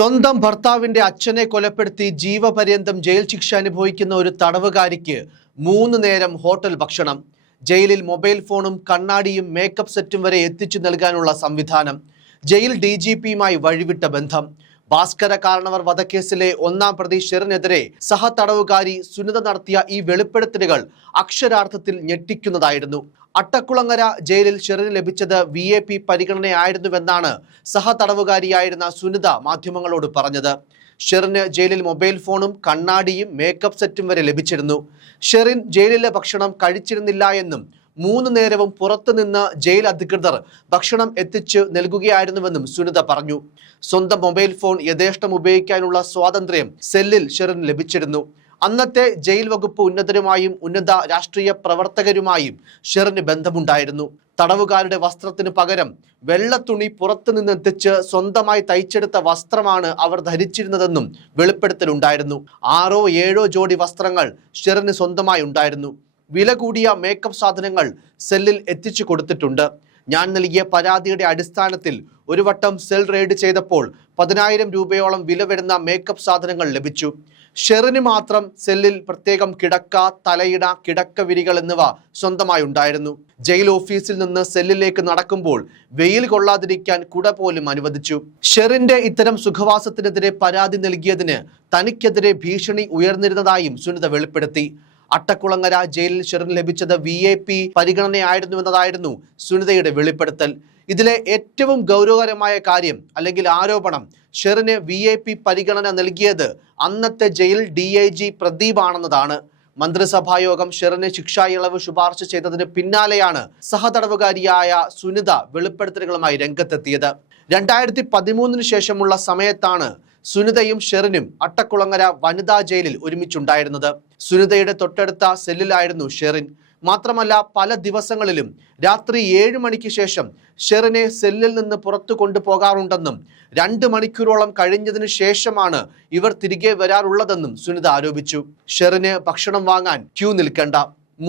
സ്വന്തം ഭർത്താവിന്റെ അച്ഛനെ കൊലപ്പെടുത്തി ജീവപര്യന്തം ജയിൽ ശിക്ഷ അനുഭവിക്കുന്ന ഒരു തടവുകാരിക്ക് മൂന്ന് നേരം ഹോട്ടൽ ഭക്ഷണം ജയിലിൽ മൊബൈൽ ഫോണും കണ്ണാടിയും മേക്കപ്പ് സെറ്റും വരെ എത്തിച്ചു നൽകാനുള്ള സംവിധാനം ജയിൽ ഡി ജി പിയുമായി വഴിവിട്ട ബന്ധം ഭാസ്കര കാരണവർ വധക്കേസിലെ ഒന്നാം പ്രതി ഷെറിനെതിരെ സഹതടവുകാരി സുനിത നടത്തിയ ഈ വെളിപ്പെടുത്തലുകൾ അക്ഷരാർത്ഥത്തിൽ ഞെട്ടിക്കുന്നതായിരുന്നു. അട്ടക്കുളങ്ങര ജയിലിൽ ഷെറിന് ലഭിച്ചത് വി എ പി പരിഗണനയായിരുന്നുവെന്നാണ് സഹതടവുകാരിയായിരുന്ന സുനിത മാധ്യമങ്ങളോട് പറഞ്ഞത്. ഷെറിന് ജയിലിൽ മൊബൈൽ ഫോണും കണ്ണാടിയും മേക്കപ്പ് സെറ്റും വരെ ലഭിച്ചിരുന്നു. ഷെറിൻ ജയിലിലെ ഭക്ഷണം കഴിച്ചിരുന്നില്ല എന്നും മൂന്ന് നേരവും പുറത്തുനിന്ന് ജയിൽ അധികൃതർ ഭക്ഷണം എത്തിച്ച് നൽകുകയായിരുന്നുവെന്നും സുനിത പറഞ്ഞു. സ്വന്തം മൊബൈൽ ഫോൺ യഥേഷ്ടം ഉപയോഗിക്കാനുള്ള സ്വാതന്ത്ര്യം സെല്ലിൽ ഷെറിൻ ലഭിച്ചിരുന്നു. അന്നത്തെ ജയിൽ വകുപ്പ് ഉന്നതരുമായും ഉന്നത രാഷ്ട്രീയ പ്രവർത്തകരുമായും ഷെറിന് ബന്ധമുണ്ടായിരുന്നു. തടവുകാരുടെ വസ്ത്രത്തിന് പകരം വെള്ളത്തുണി പുറത്തുനിന്ന് എത്തിച്ച് സ്വന്തമായി തയ്ച്ചെടുത്ത വസ്ത്രമാണ് അവർ ധരിച്ചിരുന്നതെന്നും വെളിപ്പെടുത്തലുണ്ടായിരുന്നു. ആറോ ഏഴോ ജോഡി വസ്ത്രങ്ങൾ ഷെറിന് സ്വന്തമായി ഉണ്ടായിരുന്നു. വില കൂടിയ മേക്കപ്പ് സാധനങ്ങൾ സെല്ലിൽ എത്തിച്ചു കൊടുത്തിട്ടുണ്ട്. ഞാൻ നൽകിയ പരാതിയുടെ അടിസ്ഥാനത്തിൽ ഒരു വട്ടം സെൽ റെയ്ഡ് ചെയ്തപ്പോൾ പതിനായിരം രൂപയോളം വില വരുന്ന മേക്കപ്പ് സാധനങ്ങൾ ലഭിച്ചു. ഷെറിന് മാത്രം സെല്ലിൽ പ്രത്യേകം കിടക്ക തലയിട കിടക്ക വിരികൾ എന്നിവ സ്വന്തമായി ഉണ്ടായിരുന്നു. ജയിൽ ഓഫീസിൽ നിന്ന് സെല്ലിലേക്ക് നടക്കുമ്പോൾ വെയിൽ കൊള്ളാതിരിക്കാൻ കുട പോലും അനുവദിച്ചു. ഷെറിന്റെ ഇത്തരം സുഖവാസത്തിനെതിരെ പരാതി നൽകിയതിന് തനിക്കെതിരെ ഭീഷണി ഉയർന്നിരുന്നതായും സുനിത വെളിപ്പെടുത്തി. അട്ടക്കുളങ്ങര ജയിലിൽ ഷെറിന് ലഭിച്ചത് വി എ പി പരിഗണനയായിരുന്നുവെന്നതായിരുന്നു സുനിതയുടെ വെളിപ്പെടുത്തൽ. ഇതിലെ ഏറ്റവും ഗൗരവകരമായ കാര്യം അല്ലെങ്കിൽ ആരോപണം ഷെറിന് വി എ പി പരിഗണന നൽകിയത് അന്നത്തെ ജയിൽ ഡി ഐ ജി പ്രദീപാണെന്നതാണ്. മന്ത്രിസഭായോഗം ഷെറിന് ശിക്ഷാ ഇളവ് ശുപാർശ ചെയ്തതിന് പിന്നാലെയാണ് സഹതടവുകാരിയായ സുനിത വെളിപ്പെടുത്തലുകളുമായി രംഗത്തെത്തിയത്. രണ്ടായിരത്തി പതിമൂന്നിന് ശേഷമുള്ള സമയത്താണ് സുനിതയും ഷെറിനും അട്ടക്കുളങ്ങര വനിതാ ജയിലിൽ ഒരുമിച്ചുണ്ടായിരുന്നത്. സുനിതയുടെ തൊട്ടടുത്ത സെല്ലിലായിരുന്നു ഷെറിൻ. മാത്രമല്ല പല ദിവസങ്ങളിലും രാത്രി ഏഴ് മണിക്ക് ശേഷം ഷെറിനെ സെല്ലിൽ നിന്ന് പുറത്തു കൊണ്ടുപോകാറുണ്ടെന്നും രണ്ട് മണിക്കൂറോളം കഴിഞ്ഞതിന് ശേഷമാണ് ഇവർ തിരികെ വരാറുള്ളതെന്നും സുനിത ആരോപിച്ചു. ഷെറിന് ഭക്ഷണം വാങ്ങാൻ ക്യൂ നിൽക്കേണ്ട.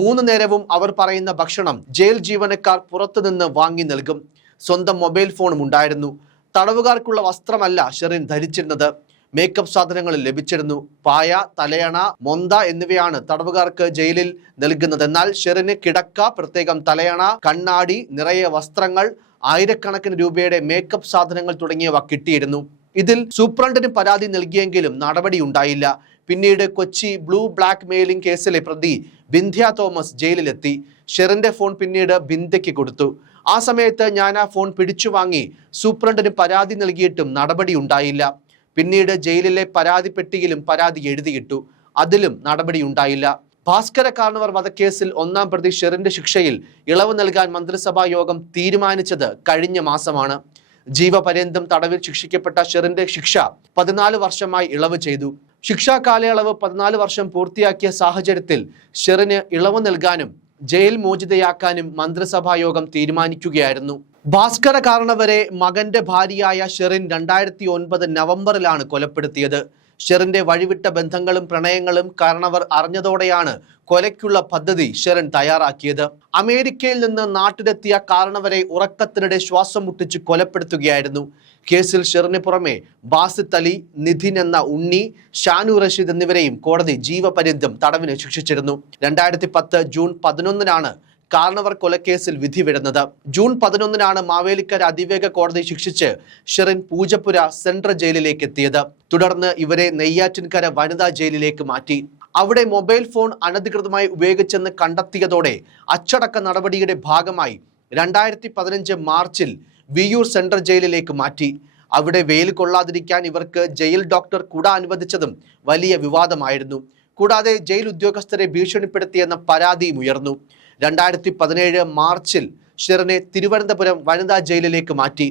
മൂന്ന് നേരവും അവർ പറയുന്ന ഭക്ഷണം ജയിൽ ജീവനക്കാർ പുറത്തുനിന്ന് വാങ്ങി നൽകും. സ്വന്തം മൊബൈൽ ഫോണും ഉണ്ടായിരുന്നു. തടവുകാർക്കുള്ള വസ്ത്രമല്ല ഷെറിൻ ധരിച്ചിരുന്നത്. മേക്കപ്പ് സാധനങ്ങൾ ലഭിച്ചിരുന്നു. പായ തലയണ മൊന്ത എന്നിവയാണ് തടവുകാർക്ക് ജയിലിൽ നൽകുന്നത്. എന്നാൽ ഷെറിന് കിടക്ക പ്രത്യേകം തലയണ കണ്ണാടി നിറയെ വസ്ത്രങ്ങൾ ആയിരക്കണക്കിന് രൂപയുടെ മേക്കപ്പ് സാധനങ്ങൾ തുടങ്ങിയവ കിട്ടിയിരുന്നു. ഇതിൽ സൂപ്രണ്ടിന് പരാതി നൽകിയെങ്കിലും നടപടി ഉണ്ടായില്ല. പിന്നീട് കൊച്ചി ബ്ലൂ ബ്ലാക്ക് മെയിലിംഗ് കേസിലെ പ്രതി ബിന്ധ്യ തോമസ് ജയിലിലെത്തി. ഷെറിന്റെ ഫോൺ പിന്നീട് ബിന്ധ്യയ്ക്ക് കൊടുത്തു. ആ സമയത്ത് ഞാൻ ആ ഫോൺ പിടിച്ചു വാങ്ങി സൂപ്രണ്ടിന് പരാതി നൽകിയിട്ടും നടപടി ഉണ്ടായില്ല. പിന്നീട് ജയിലിലെ പരാതി പെട്ടിയിലും പരാതി എഴുതിയിട്ടു. അതിലും നടപടി ഉണ്ടായില്ല. ഭാസ്കര കാരണവർ വധക്കേസിൽ ഒന്നാം പ്രതി ഷെറിന്റെ ശിക്ഷയിൽ ഇളവ് നൽകാൻ മന്ത്രിസഭാ യോഗം തീരുമാനിച്ചത് കഴിഞ്ഞ മാസമാണ്. ജീവപര്യന്തം തടവിൽ ശിക്ഷിക്കപ്പെട്ട ഷെറിന്റെ ശിക്ഷ പതിനാല് വർഷമായി ഇളവ് ചെയ്തു. ശിക്ഷാ കാലയളവ് പതിനാല് വർഷം പൂർത്തിയാക്കിയ സാഹചര്യത്തിൽ ഷെറിന് ഇളവ് നൽകാനും ജയിൽ മോചിതയാക്കാനും മന്ത്രിസഭാ യോഗം തീരുമാനിക്കുകയായിരുന്നു. ഭാസ്കര കാരണവരെ മകന്റെ ഭാര്യയായ ഷെറിൻ രണ്ടായിരത്തി ഒൻപത് നവംബറിലാണ് കൊലപ്പെടുത്തിയത്. ഷെറിന്റെ വഴിവിട്ട ബന്ധങ്ങളും പ്രണയങ്ങളും കാരണവർ അറിഞ്ഞതോടെയാണ് കൊലയ്ക്കുള്ള പദ്ധതി ഷെറിൻ തയ്യാറാക്കിയത്. അമേരിക്കയിൽ നിന്ന് നാട്ടിലെത്തിയ കാരണവരെ ഉറക്കത്തിനിടെ ശ്വാസം മുട്ടിച്ച് കൊലപ്പെടുത്തുകയായിരുന്നു. കേസിൽ ഷെറിന് പുറമെ ബാസിത്ത് അലി നിധിൻ എന്ന ഉണ്ണി ഷാനു റഷീദ് എന്നിവരെയും കോടതി ജീവപര്യന്തം തടവിന് ശിക്ഷിച്ചിരുന്നു. രണ്ടായിരത്തി പത്ത് ജൂൺ പതിനൊന്നിനാണ് കാരണവർ കൊലക്കേസിൽ വിധി വിടുന്നത് ജൂൺ പതിനൊന്നിനാണ് മാവേലിക്കര അതിവേഗ കോടതി ശിക്ഷിച്ച് ഷെറിൻ പൂജപ്പുര സെൻട്രൽ ജയിലിലേക്ക് എത്തിയത്. തുടർന്ന് ഇവരെ നെയ്യാറ്റിൻകര വനിതാ ജയിലിലേക്ക് മാറ്റി. അവിടെ മൊബൈൽ ഫോൺ അനധികൃതമായി ഉപയോഗിച്ചെന്ന് കണ്ടെത്തിയതോടെ അച്ചടക്ക നടപടിയുടെ ഭാഗമായി രണ്ടായിരത്തി പതിനഞ്ച് മാർച്ചിൽ വിയൂർ സെൻട്രൽ ജയിലിലേക്ക് മാറ്റി. അവിടെ വെയിൽ കൊള്ളാതിരിക്കാൻ ഇവർക്ക് ജയിൽ ഡോക്ടർ കുട അനുവദിച്ചതും വലിയ വിവാദമായിരുന്നു. കൂടാതെ ജയിൽ ഉദ്യോഗസ്ഥരെ ഭീഷണിപ്പെടുത്തിയെന്ന പരാതിയും ഉയർന്നു. രണ്ടായിരത്തി പതിനേഴ് മാർച്ചിൽ ഷിറിനെ തിരുവനന്തപുരം വനിതാ ജയിലിലേക്ക് മാറ്റി.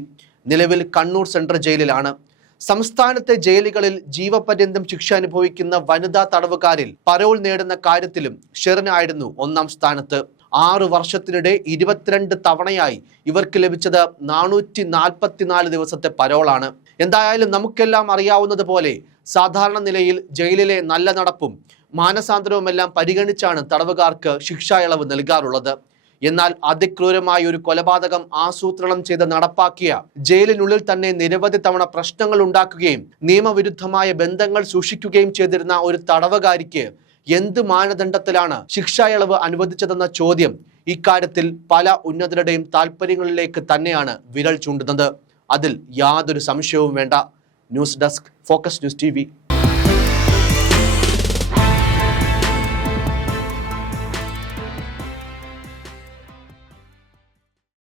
നിലവിൽ കണ്ണൂർ സെൻട്രൽ ജയിലിലാണ്. സംസ്ഥാനത്തെ ജയിലുകളിൽ ജീവപര്യന്തം ശിക്ഷ അനുഭവിക്കുന്ന വനിതാ തടവുകാരിൽ പരോൾ നേടുന്ന കാര്യത്തിലും ഷെറിനായിരുന്നു ഒന്നാം സ്ഥാനത്ത്. ആറു വർഷത്തിനിടെ ഇരുപത്തിരണ്ട് തവണയായി ഇവർക്ക് ലഭിച്ചത് നാനൂറ്റി നാൽപ്പത്തിനാല് ദിവസത്തെ പരോളാണ്. എന്തായാലും നമുക്കെല്ലാം അറിയാവുന്നത് പോലെ സാധാരണ നിലയിൽ ജയിലിലെ നല്ല നടപ്പും മാനസാന്തരവുമെല്ലാം പരിഗണിച്ചാണ് തടവുകാർക്ക് ശിക്ഷാ ഇളവ് നൽകാറുള്ളത്. എന്നാൽ അതിക്രൂരമായ ഒരു കൊലപാതകം ആസൂത്രണം ചെയ്ത് നടപ്പാക്കിയ ജയിലിനുള്ളിൽ തന്നെ നിരവധി തവണ പ്രശ്നങ്ങൾ ഉണ്ടാക്കുകയും നിയമവിരുദ്ധമായ ബന്ധങ്ങൾ സൂക്ഷിക്കുകയും ചെയ്തിരുന്ന ഒരു തടവുകാരിക്ക് എന്ത് മാനദണ്ഡത്തിലാണ് ശിക്ഷാ ഇളവ് അനുവദിച്ചതെന്ന ചോദ്യം ഇക്കാര്യത്തിൽ പല ഉന്നതരുടെയും താല്പര്യങ്ങളിലേക്ക് തന്നെയാണ് വിരൽ ചൂണ്ടുന്നത്. അതിൽ യാതൊരു സംശയവും വേണ്ട. News desk focus news T